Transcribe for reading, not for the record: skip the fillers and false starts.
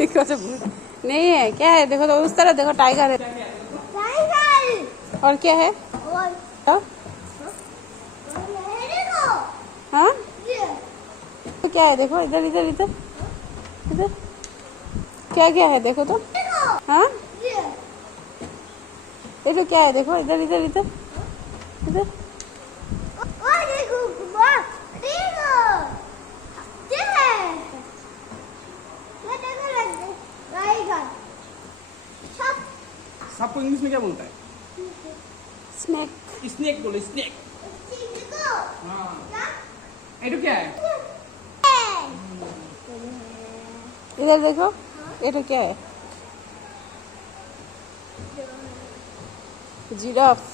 नहीं है, क्या है देखो तो उस तरह देखो, टाइगर है। और क्या है? हाँ तो क्या है देखो, इधर इधर इधर इधर क्या क्या है देखो तो। हाँ ये तो क्या है देखो, इधर इधर इधर इधर। सबको इंग्लिश में क्या बोलता है? स्नेक। स्नेक बोलो, स्नेक। हाँ ये तो क्या है? इधर देखो, ये तो क्या है? जिराफ।